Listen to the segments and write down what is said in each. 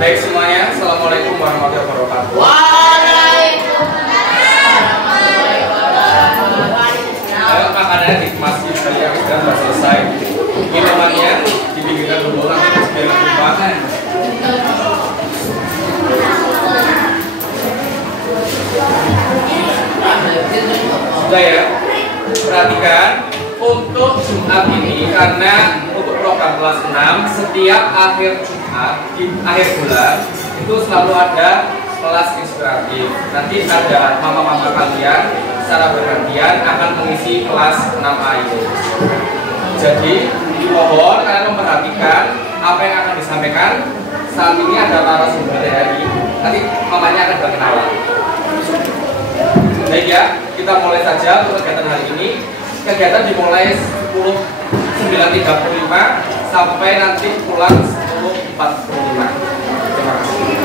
Baik semuanya, Assalamualaikum warahmatullahi wabarakatuh. Makanannya dikemaskan kalian sudah selesai. Minumannya dipinggirkan dulu, nanti biar lupa. Sudah ya, perhatikan untuk Jumat ini, karena untuk program kelas 6 setiap akhir Jumat di akhir bulan itu selalu ada kelas inspiratif. Nanti ada mama-mama kalian secara bergantian akan mengisi kelas 6A itu. Jadi mohon kalian memperhatikan apa yang akan disampaikan. Saat ini ada narasumber dari nanti mamanya akan berkenalan. Baik ya, kita mulai saja untuk kegiatan hari ini. Kegiatan dimulai 9.35 sampai nanti pulang 10.45. Terima kasih.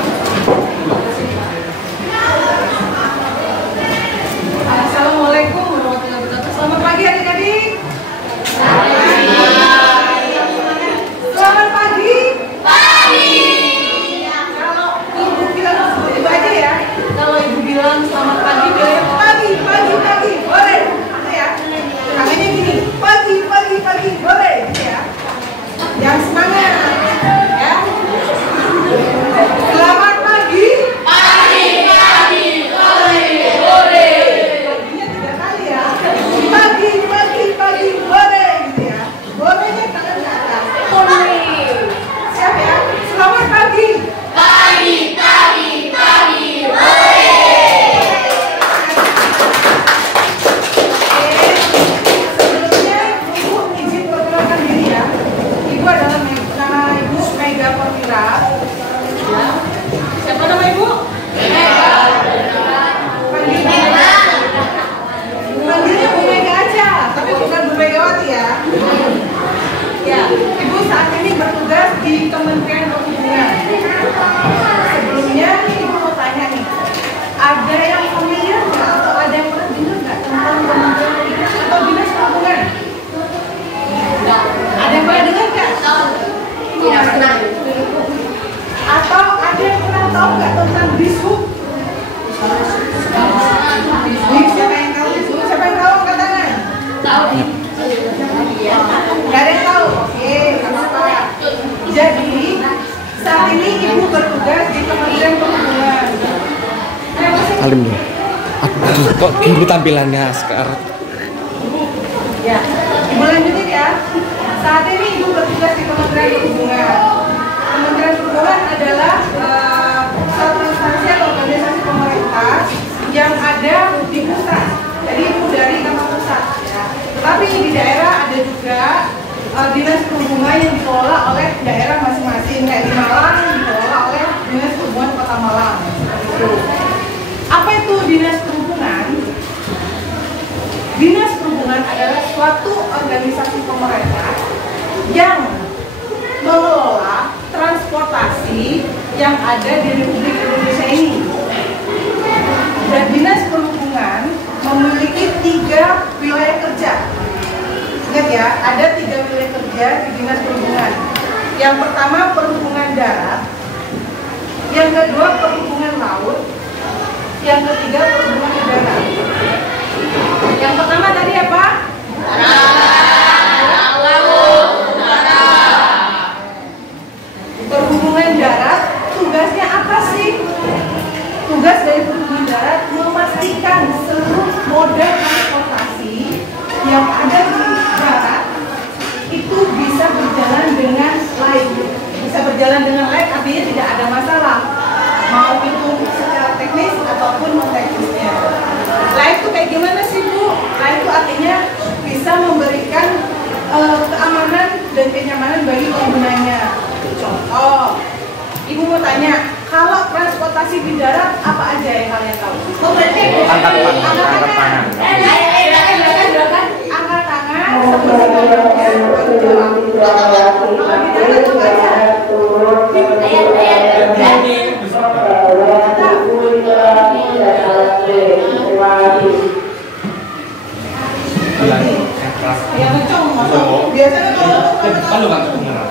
Assalamualaikum warahmatullahi wabarakatuh. Selamat pagi adik-adik. Selamat pagi. Pagi. Kalau ibu bilang seperti itu aja ya. Kalau ibu bilang selamat pagi, bilang pagi. Boleh. Ya. Tangannya gini. Pagi. Boleh. Ya. Yang semangat. Ya. Selamat pagi. Pagi. Boleh. Paginya 3 kali ya. Pagi. Boleh gitu ya. Bolehnya tangan ke atas. Boleh. Siap ya. Selamat pagi. Pagi. Boleh. Sebelumnya Ibu izin perkenalkan diri ya. Ibu adalah nama Ibu Mega Perwira. Ya. Siapa nama Ibu? Mega. Panggilnya Bu Mega aja, tapi bukan Bu Megawati ya. Ya, Ibu saat ini bertugas di Kementerian Perhubungan. Sebelumnya Ibu mau tanya nih, ada yang familiar nggak atau ada yang pernah dengar nggak tentang Kementerian Perhubungan atau Dinas Perhubungan? Ada yang pernah dengar nggak? Tidak pernah. Atau ada yang pernah tahu nggak tentang Dishub? Siapa yang tahu Dishub? Siapa yang tahu angkat tangan? Tahu. Nggak ada yang tahu? Oke, kamu sepakat. Jadi saat ini Ibu bertugas di Kementerian Perhubungan. Alim nih. Aduh, kok gini tampilannya sekarang? Ya, Ibu lanjutin ya. Saat ini Ibu bertugas di Kementerian Perhubungan. Kementerian Perhubungan adalah satu instansi atau organisasi pemerintah yang ada di pusat. Jadi Ibu dari kantor pusat. Ya. Tetapi di daerah ada juga dinas perhubungan yang dikelola oleh daerah masing-masing. Kayak di Malang dikelola oleh Dinas Perhubungan Kota Malang. Itu. Apa itu dinas perhubungan? Dinas perhubungan adalah suatu organisasi pemerintah yang mengelola transportasi yang ada di Republik Indonesia ini. Dan dinas perhubungan memiliki 3 wilayah kerja. Ingat ya, ada 3 wilayah kerja di dinas perhubungan. Yang pertama perhubungan darat, yang kedua perhubungan laut, yang ketiga perhubungan udara. Yang pertama tadi apa? Laut, udara. Perhubungan darat, tugasnya apa sih? Tugas dari perhubungan darat memastikan seluruh moda transportasi yang ada di darat itu bisa berjalan dengan lain. Bisa berjalan dengan lain artinya tidak ada masalah. Mau itu secara teknis ataupun non teknisnya. Lain itu kayak gimana sih Bu? Lain itu artinya bisa memberikan keamanan dan kenyamanan bagi penggunanya. Contoh, Ibu mau tanya, kalau transportasi di darat apa aja yang kalian tahu? Angkat tangan. Angkat tangan, seperti kalau di darat apa aja? Yang kenceng, biasanya kalau kan lu kan kedengeran.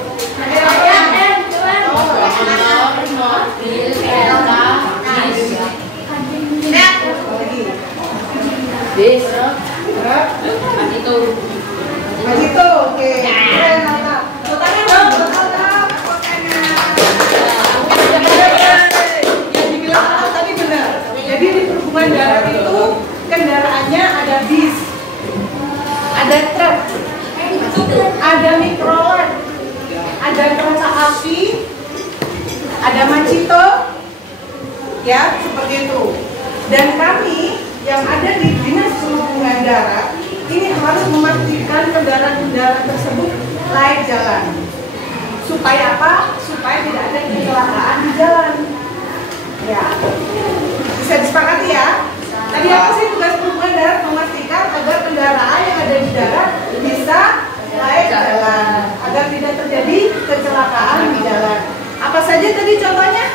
ada mikrolet, ada kereta api, ada macito, ya seperti itu. Dan kami yang ada di Dinas Perhubungan Darat ini harus memastikan kendaraan-kendaraan tersebut layak jalan. Supaya apa? Supaya tidak ada kecelakaan di jalan. Ya, bisa disepakati ya. Tadi apa sih tugas perhubungan darat? Memastikan agar kendaraan yang ada di darat bisa layak jalan, agar tidak terjadi kecelakaan di jalan. Apa saja tadi contohnya?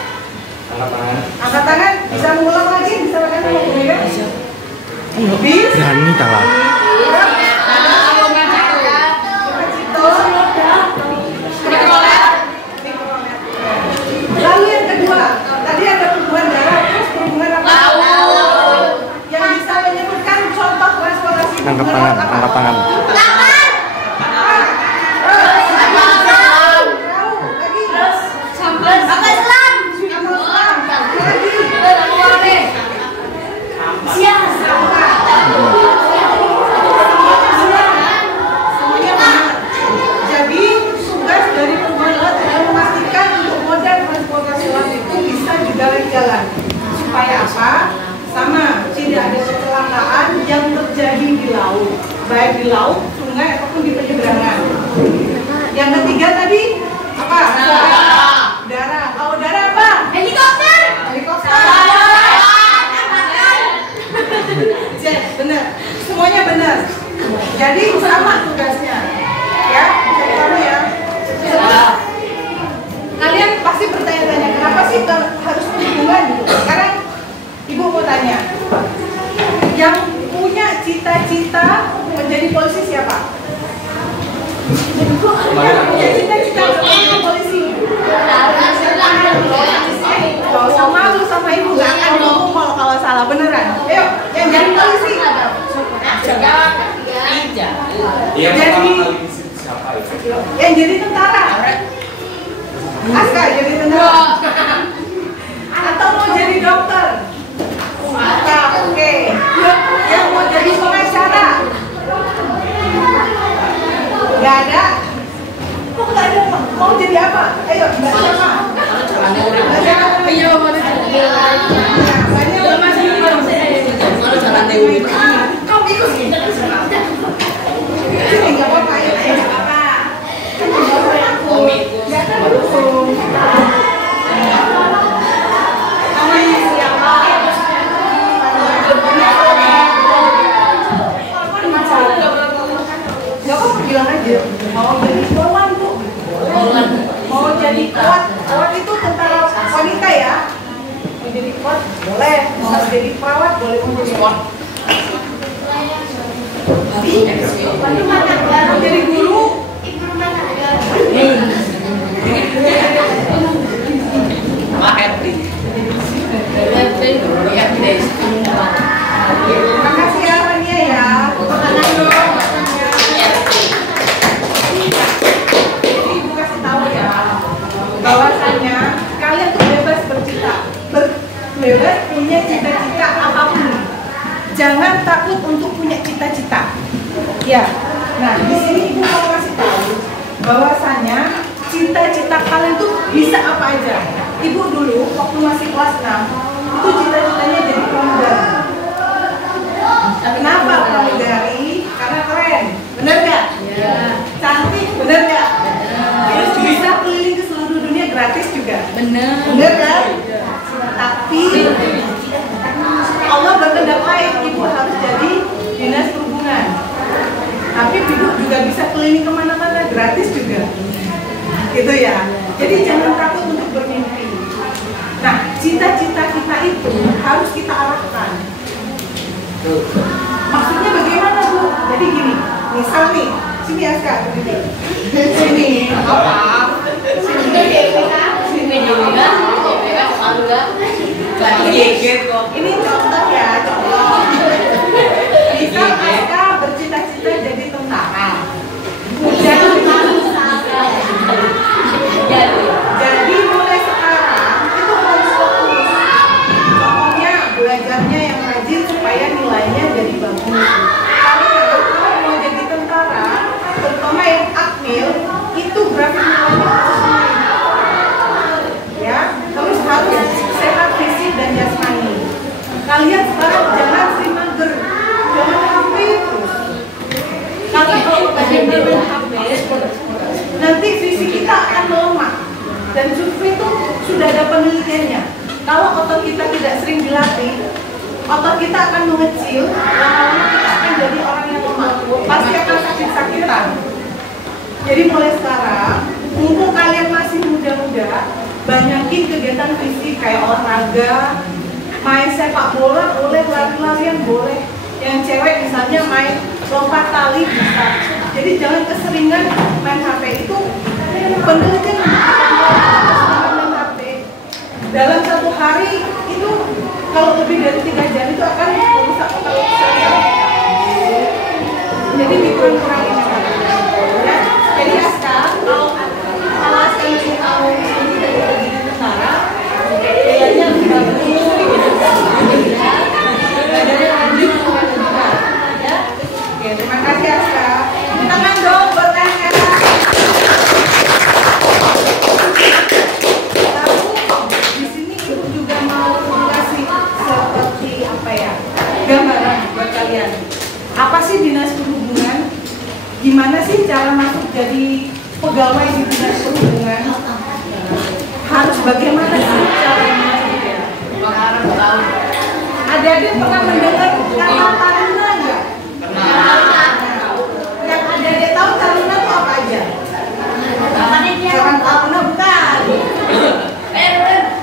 Angkat tangan. Bisa mengulang lagi? Bisa makan sama Bu Mega? Bis. Berani kalah. Lalu yang kedua, tadi ada perhubungan darat, terus perhubungan apa? Yang bisa menyebutkan contoh transportasi Angkat tangan, angkat tangan. Jadi tugas dari perhubungan darat adalah memastikan untuk moda transportasi laut itu bisa juga layak jalan. Supaya apa? Sama, tidak ada kecelakaan yang terjadi di laut, baik di laut, sungai ataupun di penyeberangan. Yang ketiga tadi apa? Darat. Kalau darat apa? Helikopter. Benar, semuanya benar. Jadi sama tugasnya, ya. Kamu ya. Kalian pasti bertanya-tanya, kenapa sih harus perhubungan gitu? Sekarang Ibu mau tanya, yang punya cita-cita menjadi polisi siapa? Yang punya cita-cita menjadi polisi? Gak usah malu sama ibu, gak akan dihukum kalau salah, beneran. Ayo, yang jadi polisi. Yang Jadi- pertama kali di sini siapa itu? Yang jadi tentara. Aska jadi tentara. Atau mau jadi dokter? Mantap, oke. Yang mau jadi pengacara? Gak ada. Kok gak ada? Mau jadi apa? Ayo, Mbak Syama. Mbak Syama. Kau ikut. Sini, gak apa-apa. Ayo, gak apa-apa. Namanya siapa? Gak apa-apa, bilang aja. Mau jadi Polwan, Bu. Mau jadi kuat. Kuat itu tentara wanita ya. Mau jadi kuat, boleh. Mau jadi perawat, boleh. Mau jadi kuat. Mau jadi guru. Makasih ya Rania ya. Jadi Ibu kasih tahu ya, bahwasanya kalian tuh bebas bebas punya cita-cita apapun. Jangan takut untuk punya cita-cita. Ya. Nah, di sini Ibu mau kasih tahu bahwasanya cita-cita kalian tuh bisa apa aja. Ibu dulu waktu masih kelas 6 itu cita-citanya jadi pramugari. Kenapa pramugari? Karena keren, bener nggak? Iya. Cantik, bener nggak? Terus bisa keliling ke seluruh dunia gratis juga. Bener kan? Tapi Allah berkehendak lain, ibu harus jadi dinas perhubungan. Tapi ibu juga bisa keliling kemana-mana gratis juga. Gitu ya. Jadi jangan takut untuk bermimpi. Nah, cita-cita kita itu harus kita arahkan. Maksudnya bagaimana, Bu? Jadi gini, misal nih, sini Aska, sini, apa? Ini contoh ya, contoh. Misal Aska bercita-cita jadi tentara. Jadi mulai sekarang itu harus fokus. Contohnya belajarnya yang rajin supaya nilainya jadi bagus. Karena kalau mau jadi tentara, terutama yang admin Dan survei itu sudah ada penelitiannya. Kalau otot kita tidak sering dilatih, otot kita akan mengecil, lama-lama kita akan jadi orang yang lemah, pasti akan sakit-sakitan. Jadi mulai sekarang, mumpung kalian masih muda-muda, banyakin kegiatan fisik kayak olahraga, main sepak bola boleh, lari-larian boleh. Yang cewek misalnya main lompat tali bisa. Jadi jangan keseringan main HP itu. Penelitian main HP dalam satu hari itu kalau lebih dari 3 jam itu akan merusak otak kita. Jadi dikurang-kurangin ya. Jadi Aska, kalau Aska ini mau dari tentara, kayaknya tidak perlu dari lanjut ya. Oke, terima kasih Aska. Tangan dong buat Aska. Di sini ibu juga mau kasih seperti apa ya, gambaran buat kalian. Apa sih dinas perhubungan? Gimana sih cara masuk jadi pegawai di dinas perhubungan? Harus bagaimana sih caranya? Adik-adik pernah mendengar kata taruna nggak? Yang adik-adik tahu taruna itu apa aja? Orang taruna bukan.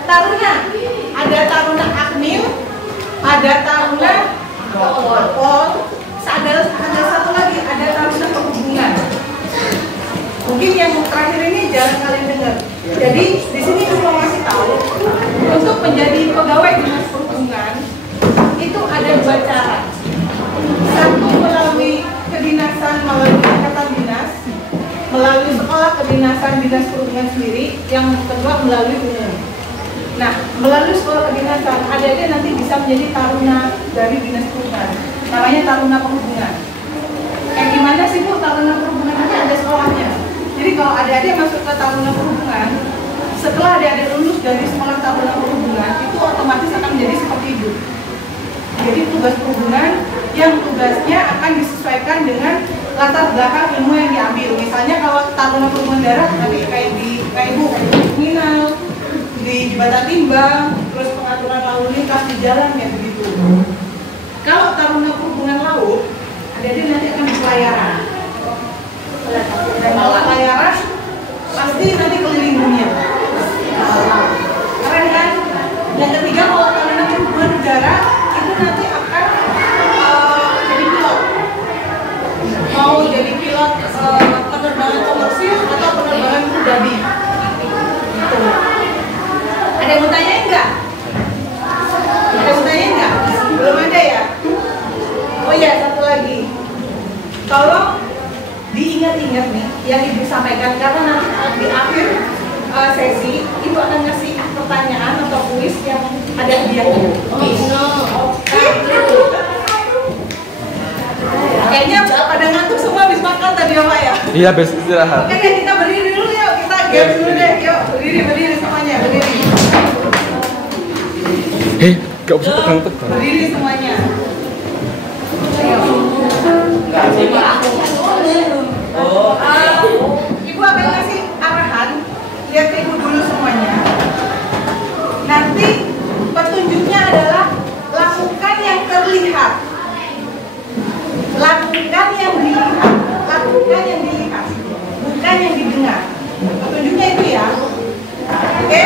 Taruna, ada taruna akmil, ada taruna pol, ada satu lagi, ada taruna perhubungan. Mungkin yang terakhir ini jarang kalian dengar. Jadi di sini saya masih tahu untuk menjadi pegawai dinas perhubungan itu ada 2 cara. Satu melalui kedinasan, melalui ikatan dinas, melalui sekolah kedinasan dinas perhubungan sendiri. Yang kedua melalui umum. Nah, melalui sekolah kedinasan, adik-adik nanti bisa menjadi taruna dari dinas perhubungan. Namanya taruna perhubungan. Kayak gimana sih Bu taruna perhubungan? Nanti ada sekolahnya. Jadi kalau adik-adik masuk ke taruna perhubungan, setelah adik-adik lulus dari sekolah taruna perhubungan, itu otomatis akan menjadi seperti itu. Jadi tugas perhubungan yang tugasnya akan disesuaikan dengan latar belakang ilmu yang diambil. Misalnya kalau taruna perhubungan darat, nanti kayak Ibu kriminal, di jembatan timbang, terus pengaturan lalu lintas di jalan ya begitu. Kalau taruna perhubungan laut, adik-adik nanti akan pelayaran. Dan kalau pelayaran pasti nanti keliling dunia. Keren kan? Yang ketiga kalau taruna perhubungan udara itu nanti akan jadi pilot. Mau jadi pilot penerbangan komersil atau penerbangan pribadi. Gitu. Ada yang mau tanyain nggak? Ada yang mau tanyain nggak? Belum ada ya? Oh iya, satu lagi. Tolong diingat-ingat nih yang Ibu sampaikan, karena nanti di akhir sesi Ibu akan ngasih pertanyaan atau kuis yang ada hadiahnya. Kayaknya pada ngantuk semua habis makan tadi ya Pak ya? Iya, habis istirahat. Oke, kita berdiri dulu yuk, kita game dulu deh, yuk berdiri semuanya, berdiri. Gak usah tegang-tegang. Berdiri semuanya. Ibu akan ngasih arahan, lihat Ibu dulu semuanya. Nanti petunjuknya adalah lakukan yang terlihat, lakukan yang dilihat, lakukan yang dilihat, bukan yang didengar. Petunjuknya itu ya, oke?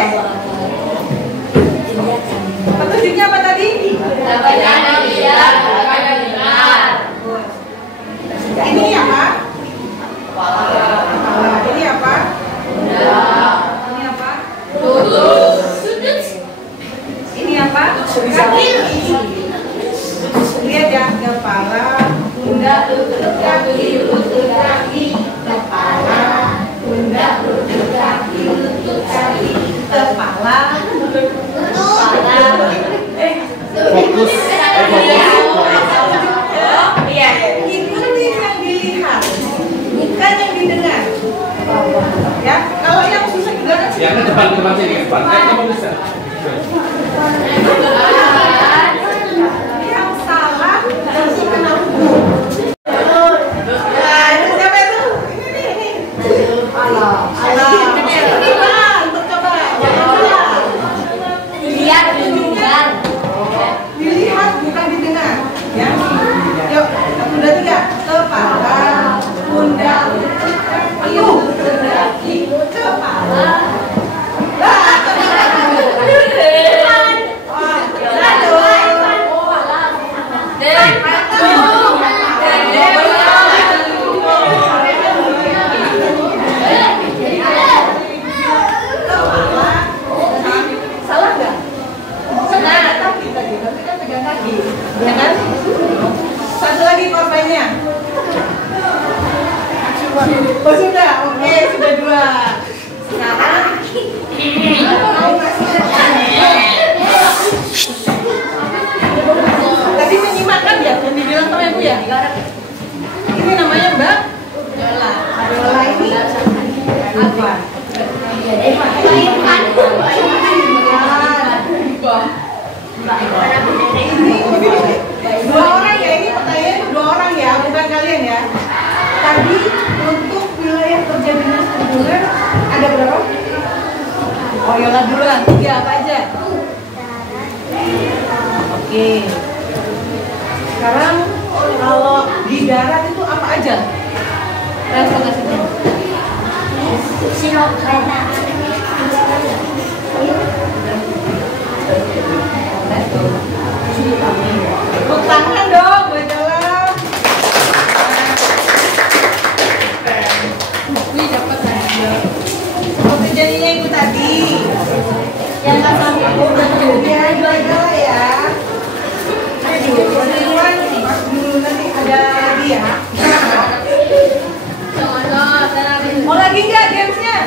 Petunjuknya apa tadi? Ini apa? Ini apa? Ini apa? Ini apa? Kaki. Lihat ya, kepala, pundak, lutut, kaki, kepala, pundak, lutut, kaki, kepala, Fokus. Ikuti yang dilihat, bukan yang didengar. Ya, kalau yang susah juga kan Ya ke depan sini, ke depan. Kamu bisa. yang salah nanti kena hukum. Ya, itu siapa itu? Ini. Alah. Untuk Oh, Yola duluan. 3 apa aja? Oke. Sekarang kalau di darat itu apa aja transportasinya? Silok kereta. Tepuk tangan dong buat jalan. Wih, dapat aja. Seperti jadinya itu tadi. Yang nggak sampai Ya, jual-jual ya. Duluan, pas dulu nanti ada lagi ya. Mau lagi nggak gamesnya?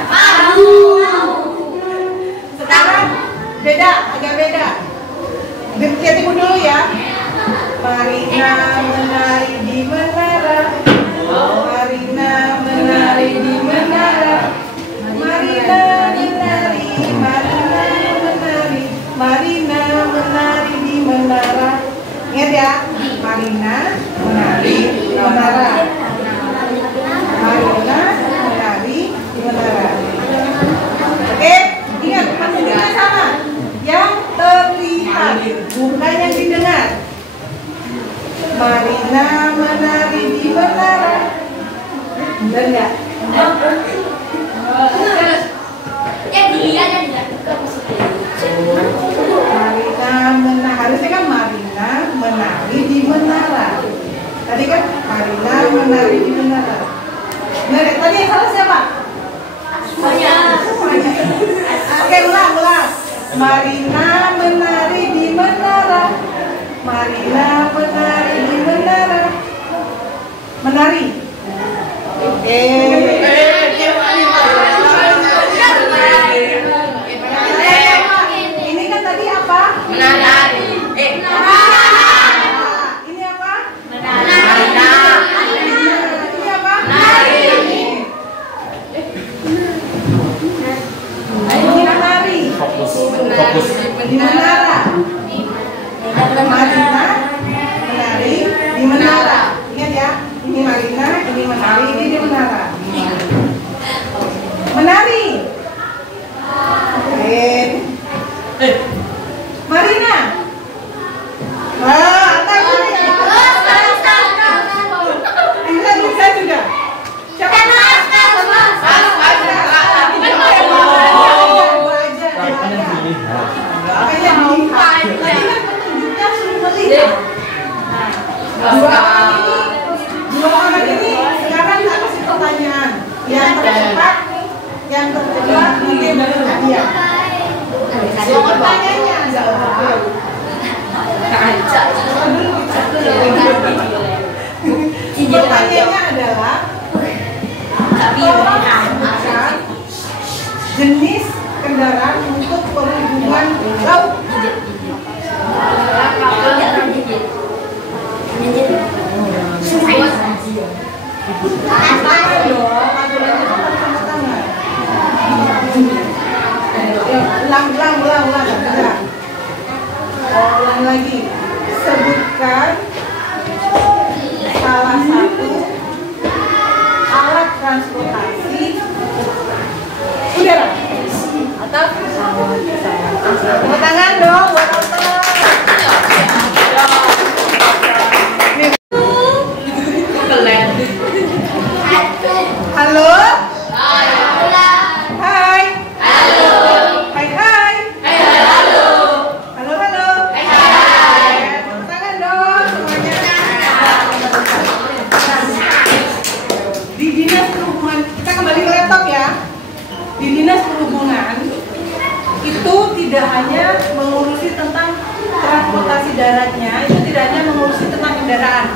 Sekarang beda, agak beda. Lihat ibu dulu ya. Marina menari di menara. Marina menari di menara. Marina menari, Marina menari, Marina menari di menara. Ingat ya, Marina menari di menara. Marina menari di menara. Oke, ingat maksudnya sama. Yang terlihat, bukan yang didengar. Marina menari di menara. Benar nggak? yang dilihat Marina menari, harusnya kan Marina menari di menara. Tadi kan Marina menari di menara. Benar, tadi yang salah siapa? semuanya. Oke, ulang. Marina menari di menara. Marina menari di menara. Menari. Oke. Ini kan tadi apa? Menari. Ini apa? Menari. Ini apa? Ini menari. Fokus. Di menara. Marina menari di menara. Ingat ya, ini Marina, ini menari, ini di menara. Menari. Marina. Angkat dulu ya. Bisa juga. Siapa? Dua orang ini sekarang tak kasih pertanyaan. Yang tercepat nanti dapat hadiah. Pertanyaannya adalah jenis kendaraan untuk perhubungan laut. Ulang lagi. Sebutkan salah satu alat transportasi udara atau tepuk tangan dong buat Auto. Halo. Hai. Hai. Halo. Tepuk tangan dong semuanya. Di Dinas Perhubungan, kita kembali ke laptop ya. Di Dinas Perhubungan itu tidak hanya mengurusi tentang transportasi daratnya, itu tidak hanya mengurusi tentang kendaraan,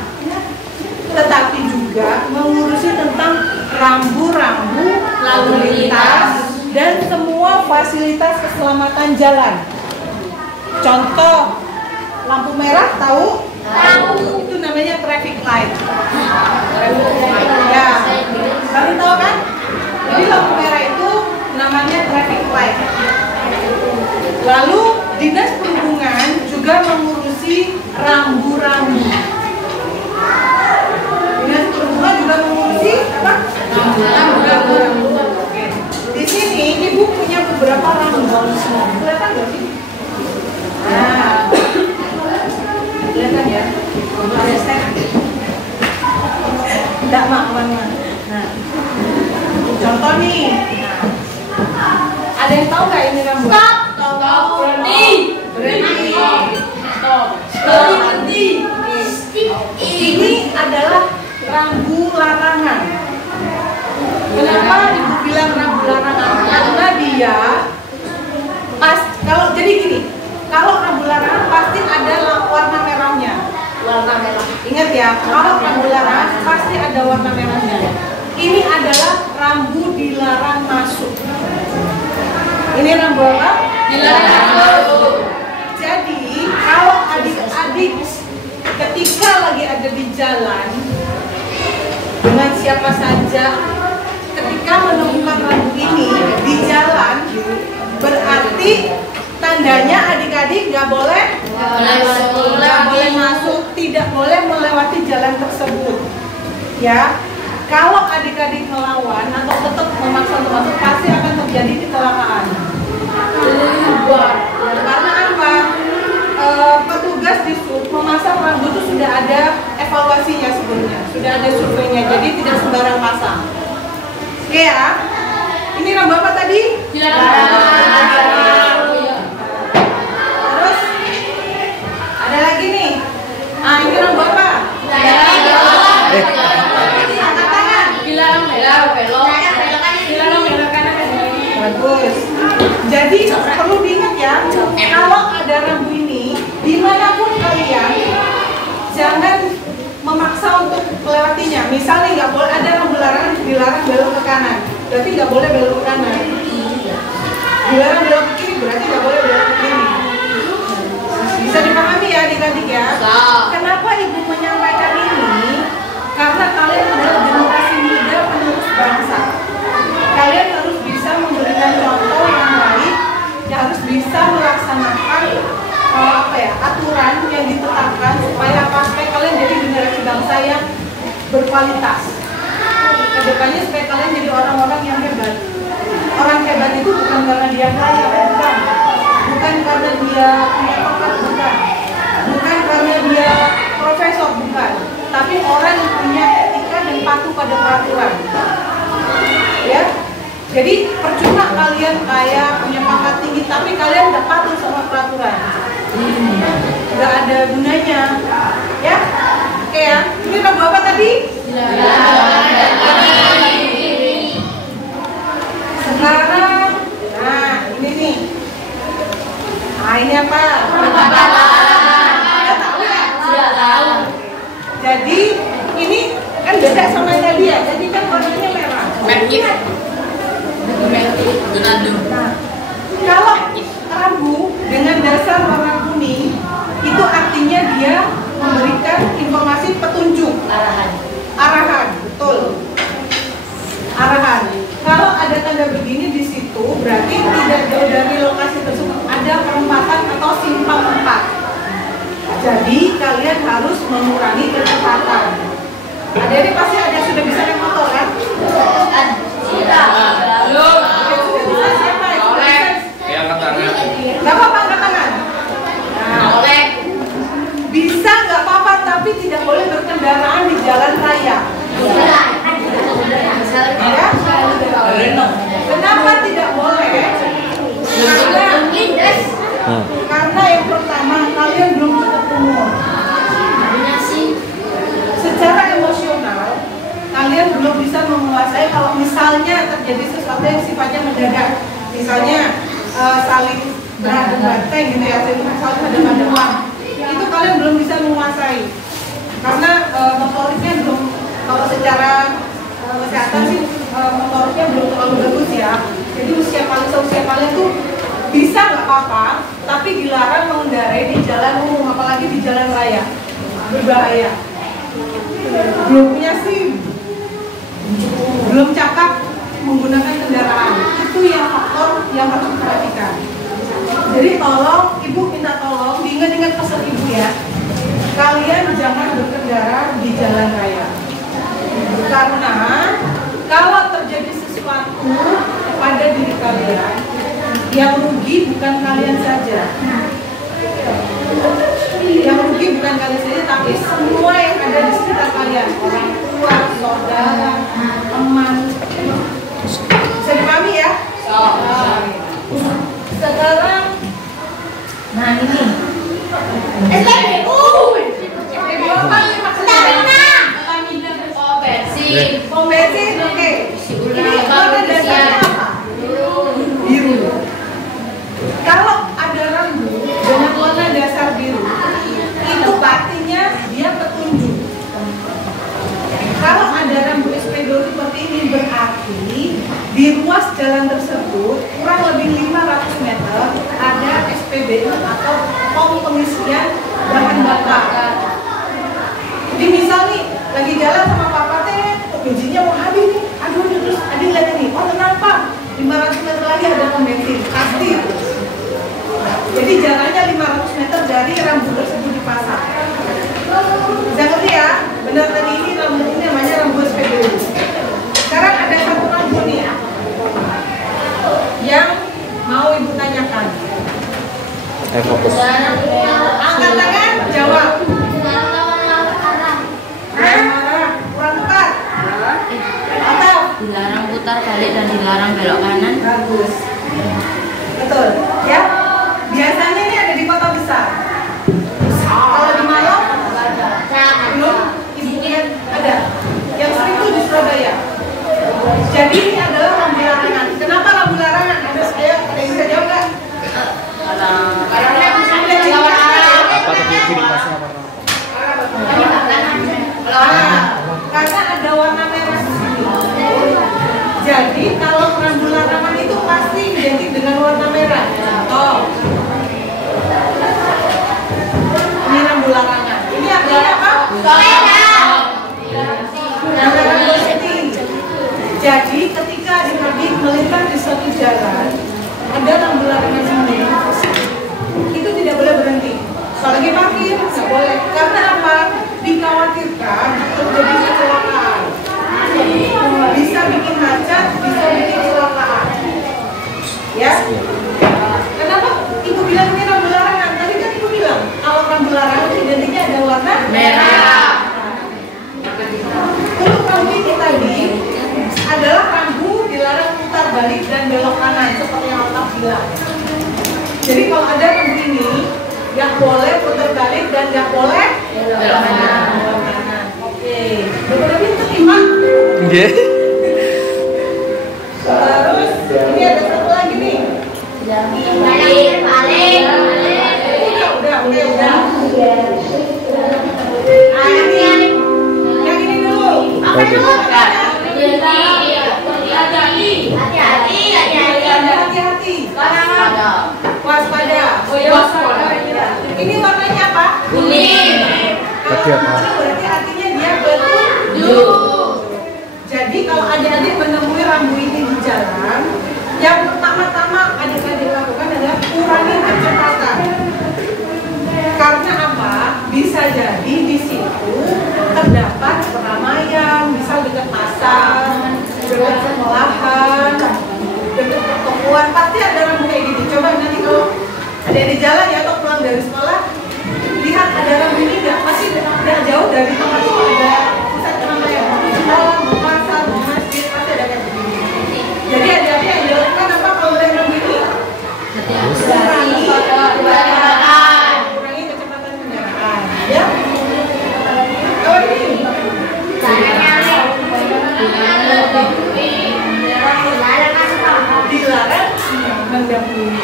tetapi juga mengurusi tentang rambu-rambu lalu lintas dan semua fasilitas keselamatan jalan. Contoh, lampu merah tahu? Tahu. Itu namanya traffic light. Ya, baru tahu kan? Jadi lampu merah itu namanya traffic light. Lalu Dinas Perhubungan juga mengurusi rambu-rambu. Dinas Perhubungan juga mengurusi apa? Rambu-rambu. Di sini Ibu punya beberapa rambu. nih. Ada yang tahu nggak ini rambu? Stop. Berhenti. Berhenti. Stop. Berhenti. Ini adalah rambu larangan. Kenapa ibu bilang rambu larangan? Karena dia kalau jadi gini, kalau rambu larangan pasti ada warna merahnya. Warna merah. Ingat ya, kalau rambu larangan pasti ada warna merahnya. Ini adalah rambu dilarang masuk. Ini rambu apa? Dilarang masuk. Jadi kalau adik-adik ketika lagi ada di jalan dengan siapa saja, ketika menemukan rambu ini di jalan, berarti tandanya adik-adik nggak boleh masuk, tidak boleh melewati jalan tersebut. Ya, kalau adik-adik melawan atau tetap memaksa untuk masuk, pasti akan terjadi kecelakaan. Karena apa? Petugas di sub memasang rambu itu sudah ada evaluasinya sebelumnya, sudah ada surveinya, jadi tidak sembarang pasang. Oke ya, ini rambu apa tadi? Terus ada lagi nih. Ini rambu apa? Angkat tangan. Dilarang belok. Dilarang belok kanan dan kiri. Bagus. Jadi perlu diingat ya, kalau ada rambu ini, dimanapun kalian jangan memaksa untuk melewatinya. Misalnya nggak boleh ada rambu larangan, dilarang belok ke kanan, berarti nggak boleh belok ke kanan. Dilarang belok ke kiri, berarti nggak boleh belok ke kiri. Bisa dipahami ya adik-adik ya? Kenapa ibu menyampaikan ini? Karena kalian adalah generasi muda penerus bangsa. Kalian harus bisa memberikan contoh yang baik, yang harus bisa melaksanakan aturan yang ditetapkan supaya kalian jadi generasi bangsa yang berkualitas. Kedepannya supaya kalian jadi orang-orang yang hebat. Orang hebat itu bukan karena dia kaya, bukan karena dia punya pangkat, bukan karena dia profesor, bukan. Tapi orang yang punya etika dan patuh pada peraturan. Ya, jadi percuma kalian kaya, punya pangkat tinggi, tapi kalian nggak patuh sama peraturan. Nggak ada gunanya. Ya, oke ya. Ini rambu apa tadi? Sekarang, nah ini nih. Nah ini apa? Sudah tahu. Jadi ini kan beda sama yang tadi ya. Jadi kan warnanya merah. Nah, kalau rambu dengan dasar warna kuning itu artinya dia memberikan informasi petunjuk, arahan, betul. Arahan. Kalau ada tanda begini di situ, berarti tidak jauh dari lokasi tersebut ada perempatan atau simpang 4. Jadi kalian harus mengurangi kecepatan. Adik-adik pasti ada sudah bisa naik motor kan? Sudah. Belum. Sudah bisa siapa? Ya, angkat tangan. Gak apa-apa angkat tangan. Nah, Oleh. bisa nggak apa-apa tapi tidak boleh berkendaraan di jalan raya. Ya? Kenapa tidak boleh? Karena yang pertama kalian belum cukup umur. Secara emosional kalian belum bisa menguasai kalau misalnya terjadi sesuatu yang sifatnya mendadak. Misalnya saling beradu banteng gitu ya, saling hadap-hadapan. Itu kalian belum bisa menguasai karena motoriknya belum, kalau secara kesehatan sih motoriknya belum terlalu bagus ya. Jadi usia kalian tuh bisa nggak apa-apa, tapi dilarang mengendarai di jalan umum, apalagi di jalan raya, berbahaya. Belum punya SIM, belum cakap menggunakan kendaraan, itu yang faktor yang harus diperhatikan. Jadi tolong, ibu minta tolong diingat-ingat pesan ibu ya, kalian jangan berkendara di jalan raya. Karena kalau terjadi sesuatu pada diri kalian, yang rugi bukan kalian saja. Yang rugi bukan kalian saja, tapi semua yang ada di sekitar kalian, orang tua, saudara, teman. Bisa dipahami ya? Sekarang, nah ini SPBU. SPBU apa nih maksudnya? Pom bensin, oke. Ini warna dasarnya apa? Biru. Kalau ada rambu dengan warna dasar biru, itu artinya dia petunjuk. Kalau ada rambu SPBU seperti ini, berarti di ruas jalan tersebut kurang lebih 500 meter ada SPBU atau pom pengisian bahan bakar. Jadi misal nih lagi jalan sama papa teh, bensinnya mau habis nih, aduh terus adik lihat ini, oh kenapa? 500 meter lagi ada pom bensin, pasti. Jadi jalannya 500 meter dari rambu tersebut dipasang. Bisa ngerti ya? Benar tadi ini rambu ini namanya rambu SPBU. Sekarang ada satu rambu nih yang mau ibu tanyakan. Fokus. Angkat tangan, jawab. Kurang tepat. Atau Dilarang putar balik dan dilarang belok kanan. bagus. Betul, ya. Biasanya ini ada di kota besar. Kalau di Malang belum, ibu lihat ada. Yang sering itu di Surabaya. Jadi ini adalah rambu larangan. Kenapa rambu larangan? Ada yang bisa jawab nggak? Karena ada ciri khasnya. Apa tadi ciri khasnya apa? Karena ada warna merah di sini. Jadi kalau rambu larangan itu pasti identik dengan warna merah. Oh, ini rambu larangan. Ini artinya apa? Larangan berhenti. Jadi ketika adik-adik melintas di suatu jalan, ada rambu larangan ini, itu tidak boleh berhenti. Apalagi parkir, nggak boleh. Karena apa? Dikhawatirkan terjadi kecelakaan. Bisa bikin macet, bisa bikin kecelakaan. Ya? Kenapa ibu bilang ini rambu larangan? Tadi kan ibu bilang kalau rambu larangan identiknya ada warna Merah. Untuk rambu ini tadi adalah rambu dilarang putar balik dan belok kanan seperti yang Alta bilang. Jadi kalau ada rambu ini nggak boleh putar balik dan nggak boleh belok kanan. Oke. Beberapa pintu iman. Nggih. Terus ini ada satu lagi nih. Udah. Nah, ini yang ini dulu. Hati-hati. Waspada. Ini warnanya apa? Kuning. Tadi apa? Berarti artinya dia petunjuk. Jadi kalau adik-adik menemui rambu ini di jalan, yang pertama-tama adik-adik lakukan adalah kurangi kecepatan. Karena apa? Bisa jadi di situ terdapat keramaian, misal dekat pasar, dekat sekolahan, dekat pertokoan, pasti ada rambu kayak gini. Coba nanti kalau ada di jalan ya atau pulang dari sekolah, lihat ada rambu ini nggak? Pasti nggak jauh dari tempat itu ada pusat keramaian, mau sekolah, mau pasar, mau masjid, pasti ada kayak begini. Jadi adik-adik yang dilakukan apa kalau ada rambu ini? Kurangi kecepatan kendaraan. Ya. Kalau ini dilarang mendahului.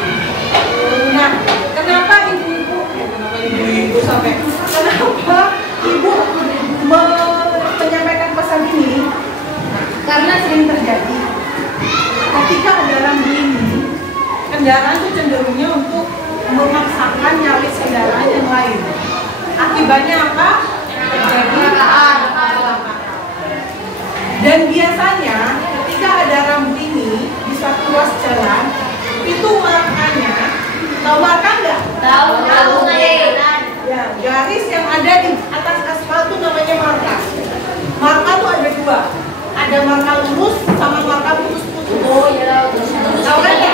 Nah, kenapa ibu-ibu sampai kenapa ibu menyampaikan pesan ini? Karena sering terjadi ketika ada rambu ini, kendaraan itu cenderungnya untuk memaksakan nyalip kendaraan yang lain. Akibatnya apa? Terjadi kecelakaan. Dan biasanya ketika ada rambu ini di suatu ruas jalan, itu markanya, tahu marka nggak? Tahu. Ya, garis yang ada di atas aspal itu namanya marka. Marka tuh ada dua, ada marka lurus sama marka putus-putus. Oh ya, Tahu kan ya?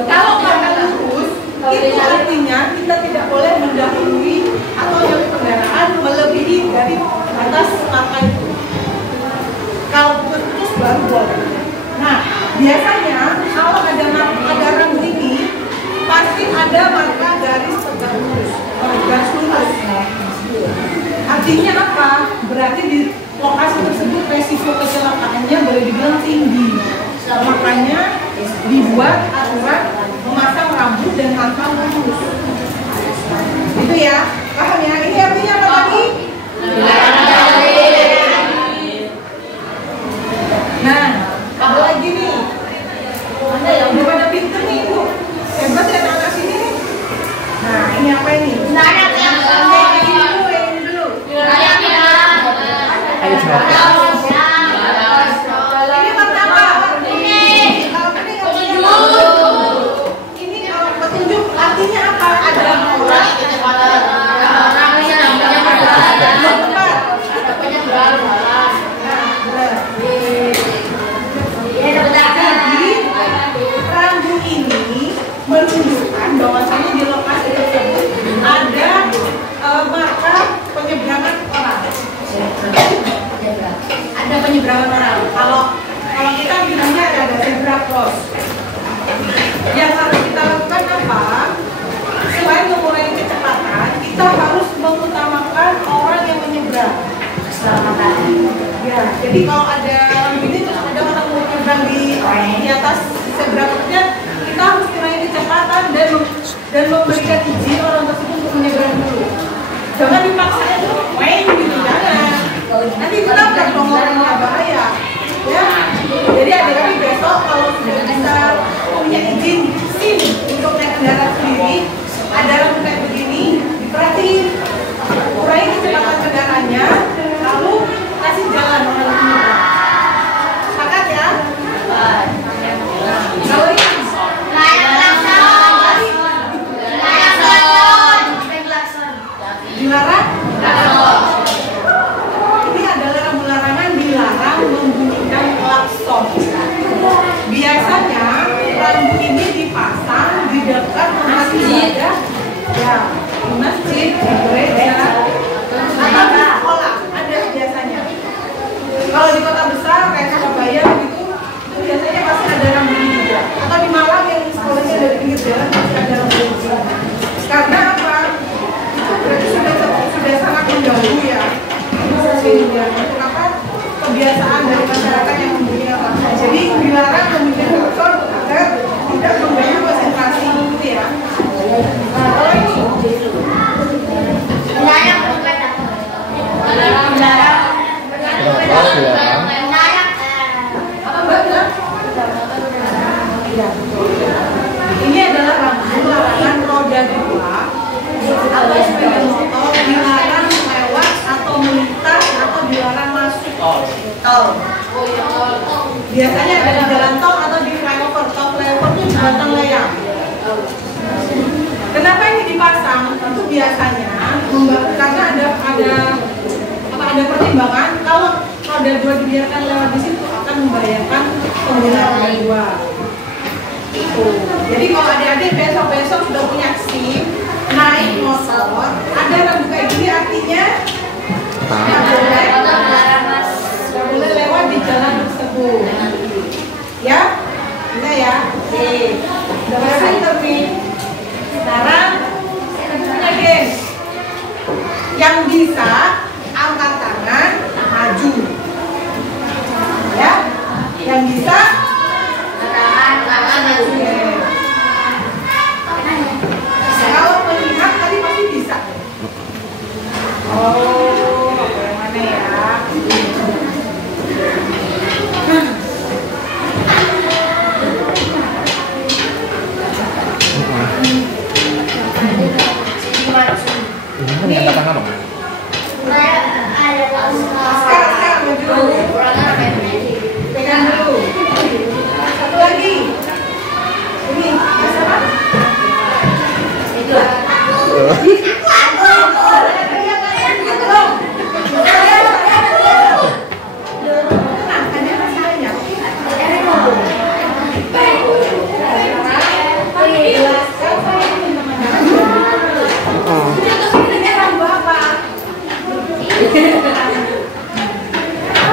Kalau marka lurus, itu artinya kita tidak boleh mendahului atau yang kendaraan melebihi dari atas marka itu. Kalau putus-putus baru boleh. Nah, Biasanya kalau ada rambut ini pasti ada marka garis tegak lurus, garis lurus. Artinya apa? Berarti di lokasi tersebut resiko kecelakaannya boleh dibilang tinggi. Makanya dibuat aturan memasang rambut dan pangkal lurus. Itu ya, paham ya? Ini artinya apa tadi? Nah, ada lagi nih. Anda yang udah pada pinter nih, Bu. Hebat ya anak sini nih. Nah, ini apa ini? Ini dulu. Ayo jawab. Ini warna apa? Ini. Kalau ini ini kalau petunjuk artinya apa? Ada orang. Rambut ini menunjukkan bahwasanya di lokasi tersebut ada marka penyeberangan orang. Ada penyeberangan orang. Kalau kita bilangnya ada zebra cross. Yang harus kita lakukan apa? Selain mengurangi kecepatan, kita harus mengutamakan orang yang menyeberang. Ya, jadi kalau ada ini terus ada orang mau menyeberang di atas zebra crossnya, kita harus kurangi kecepatan dan memberikan izin orang tersebut untuk menyeberang dulu. Jangan dipaksa itu main gitu, jangan. Nanti kita akan orangnya bahaya. Ya, jadi adik-adik besok kalau sudah bisa punya izin SIM untuk naik kendaraan sendiri, ada rambut kayak begini, diperhatiin, kurangi kecepatan kendaraannya, lalu kasih jalan orang menyeberang. Sepakat ya? Kalau ini dilarang? Ini adalah rambu larangan dilarang membunyikan klakson. Biasanya rambu ini dipasang di dekat tempat ibadah, ya, di masjid, di gereja, atau di sekolah. Ada biasanya. Kalau di kota besar kayak Surabaya gitu, itu biasanya pasti ada rambu ini juga. Atau di Malang yang sekolahnya dari pinggir jalan pasti ada rambu ini. Karena apa? Berarti sudah sangat mengganggu ya. Sehingga apa? Kebiasaan dari masyarakat yang membunyikan klakson. Jadi dilarang membunyikan klakson agar tidak mengganggu konsentrasi gitu ya. Nah, kalau ini apa Mbak bilang? Ini adalah rambu larangan roda 2 atau sepeda motor dilarang lewat atau melintas atau dilarang masuk tol. Biasanya ada di jalan tol atau di flyover. Tol flyover itu jembatan layang. Kenapa ini dipasang? Itu biasanya karena ada pertimbangan kalau roda 2 dibiarkan lewat di situ akan membahayakan pengguna roda 2. Itu. Jadi kalau adik-adik besok sudah punya SIM, naik motor, ada rambu kayak gini artinya nggak boleh lewat di jalan tersebut. Ya, bisa ya. Udah pada pinter nih. Sekarang punya game. Yang bisa angkat tangan maju. Ya, yang bisa tangan maju. Kalau melihat tadi pasti bisa. Oh, yang mana ya? Ini angkat tangan dong. Sekarang maju dulu. Pegang dulu. Satu lagi. Ini bisa apa? Itu.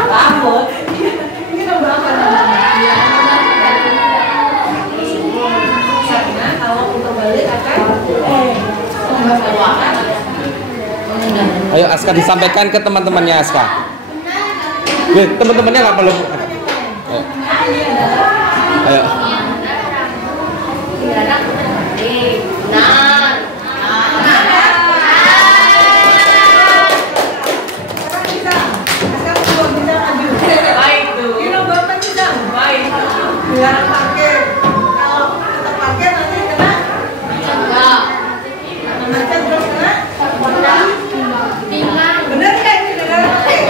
Rambut. Ini rambut apa namanya? Ayo Aska disampaikan ke teman-temannya Aska. Teman-temannya nggak perlu. Ayo. Dilarang parkir. Kalau kita parkir nanti kena macet terus kena timbang. Bener kan? Dilarang parkir.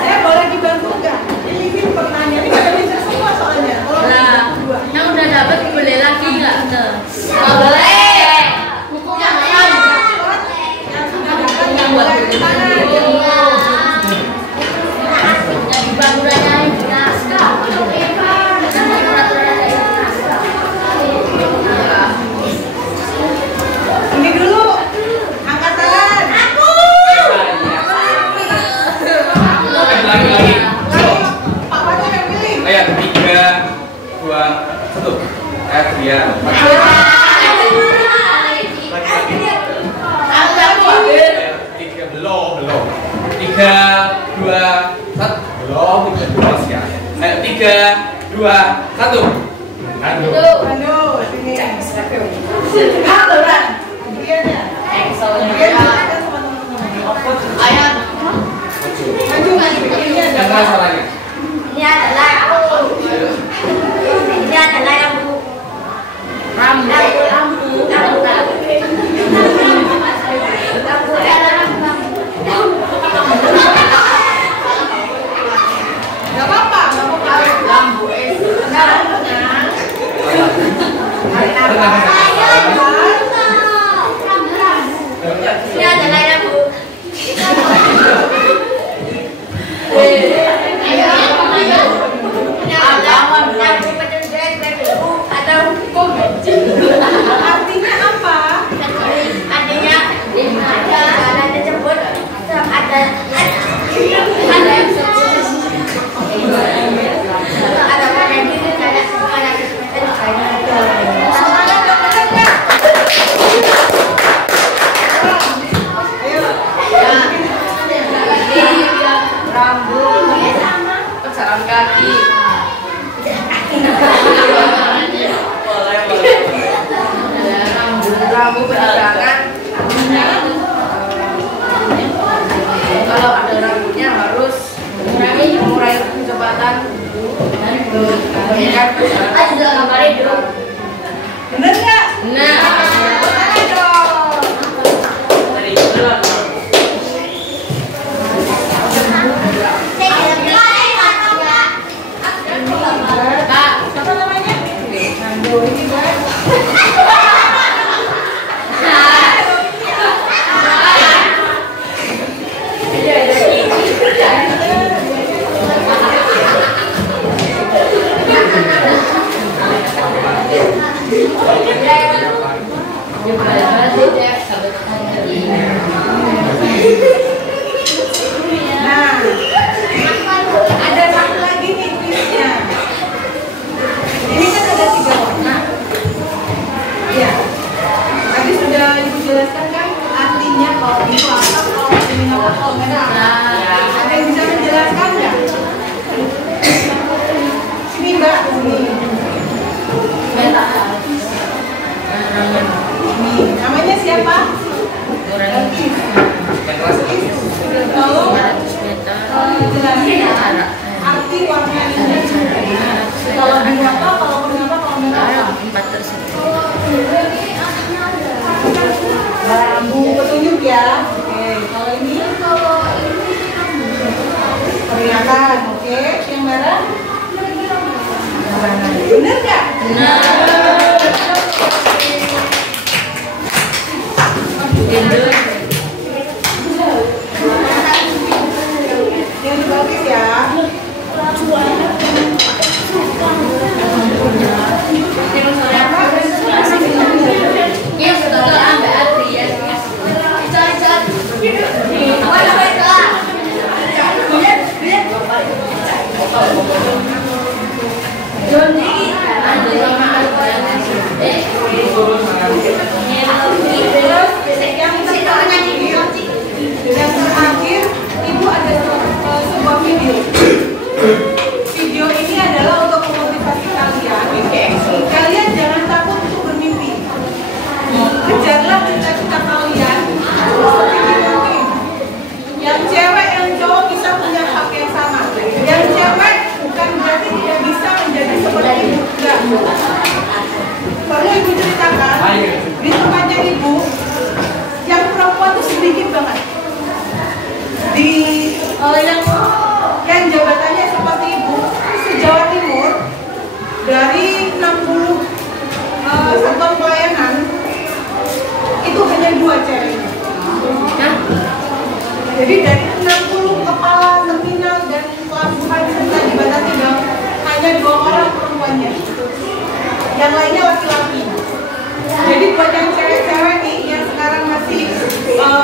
Saya boleh dibantu nggak? Ini pertanyaan ini nggak bisa semua soalnya. Yang udah dapat boleh lagi nggak? Nggak boleh. Bukunya mana? Yang sudah dapat nggak boleh tangan. Jadi bangunannya Ini dulu angkat tangan. Lagi. Pak Wati yang pilih. Ayo 3, 2, 1. Dia. Tiga belum. 3, 2, 1. Belum. Ya. Ayo 3, 2, 1. Aduh. Aduh, sini. Aturan. Kemudiannya. Kemudian ada teman-teman. ayat Maju. Ini Yang ada. masalahnya? ini adalah lampu Gak apa-apa. lampu ini adalah lampu Artinya apa? adanya ada tersebut ada yang rambut pecahan kaki rambut pecahan kalau ada rambutnya harus mengurangi kecepatan dan memberikan Bener nggak? nah Apa namanya? Aduh, ini Mbak. Nah, ada satu lagi nih kuisnya. Ini kan ada 3 warna. Ya. Tadi sudah Ibu jelaskan kan artinya kalau ini apa, kalau ini apa, kalau merah apa. Ada yang bisa menjelaskan nggak? Sini Mbak, sini. Ini namanya siapa? Tolong jelasin arti warna ini. Kalau biru apa, kalau kuning apa, kalau merah apa? Lampu petunjuk ya. Oke, kalau ini peringatan. Oke, yang merah. Bener nggak? nah 60 satuan pelayanan itu hanya 2 cewek. Jadi dari 60 kepala terminal dan pelabuhan serta jembatan tinggal hanya 2 orang perempuannya. Yang lainnya laki-laki. Jadi buat yang cewek-cewek nih yang sekarang masih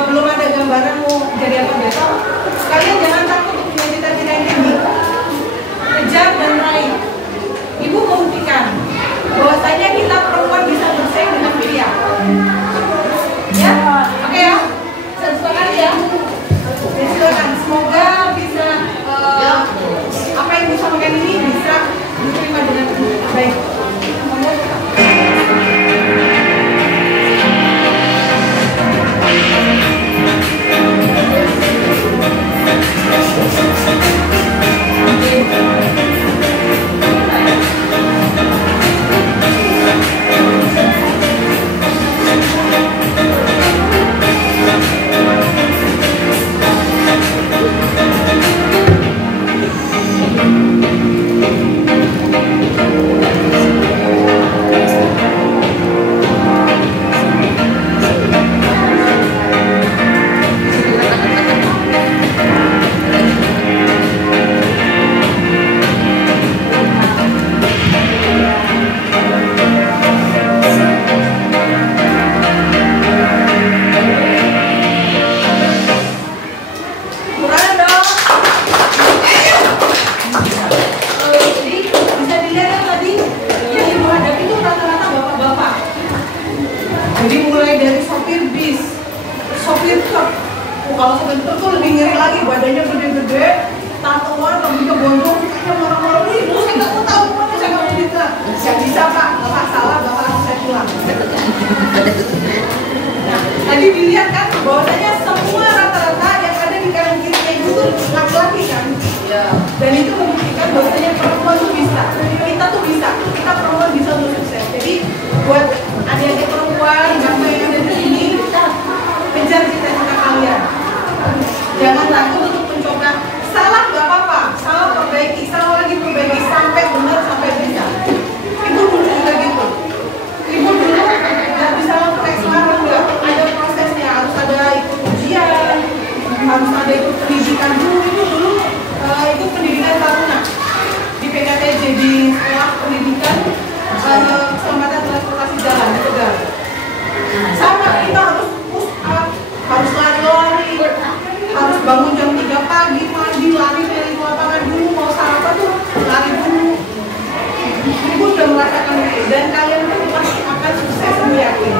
belum ada gambaran mau jadi apa besok, kalian jangan takut untuk punya cita-cita yang tinggi. Kejar dan raih. Ibu membuktikan bahwasanya kita perempuan bisa bersaing dengan pria. Ya, oke ya, sesuai ya. Silakan, semoga bisa apa yang disampaikan ini bisa diterima dengan baik. Kalau sopir tuh lebih ngeri lagi, badannya gede-gede, tatoan, rambutnya gondrong, kayak marah-marah, wih, saya nggak mau tahu, saya nggak mau cerita. Nggak bisa Pak, Bapak salah, Bapak langsung saya pulang. Nah, tadi dilihat kan, bahwasanya semua rata-rata yang ada di kanan kirinya itu tuh laki-laki kan? Dan itu membuktikan bahwasanya perempuan tuh bisa, kita tuh bisa, kita perempuan bisa untuk sukses. Jadi buat adik-adik perempuan, bapak yang ada di sini, kejar cita-cita kalian. Jangan takut untuk mencoba. Salah nggak apa-apa, salah perbaiki, salah lagi perbaiki sampai benar, sampai bisa. Ibu dulu juga gitu. Ibu dulu nggak bisa langsung kayak sekarang, nggak ada prosesnya, harus ada ikut ujian, harus ada ikut pendidikan dulu. Ibu dulu itu pendidikan taruna di PKTJ, di sekolah pendidikan keselamatan transportasi jalan di Tegal. Sama, kita harus push up, harus lari-lari, harus bangun jam 3 pagi, mandi, lari dari lapangan dulu, mau sarapan tuh lari dulu. Ibu udah merasakan itu dan kalian pasti akan sukses, ibu yakin.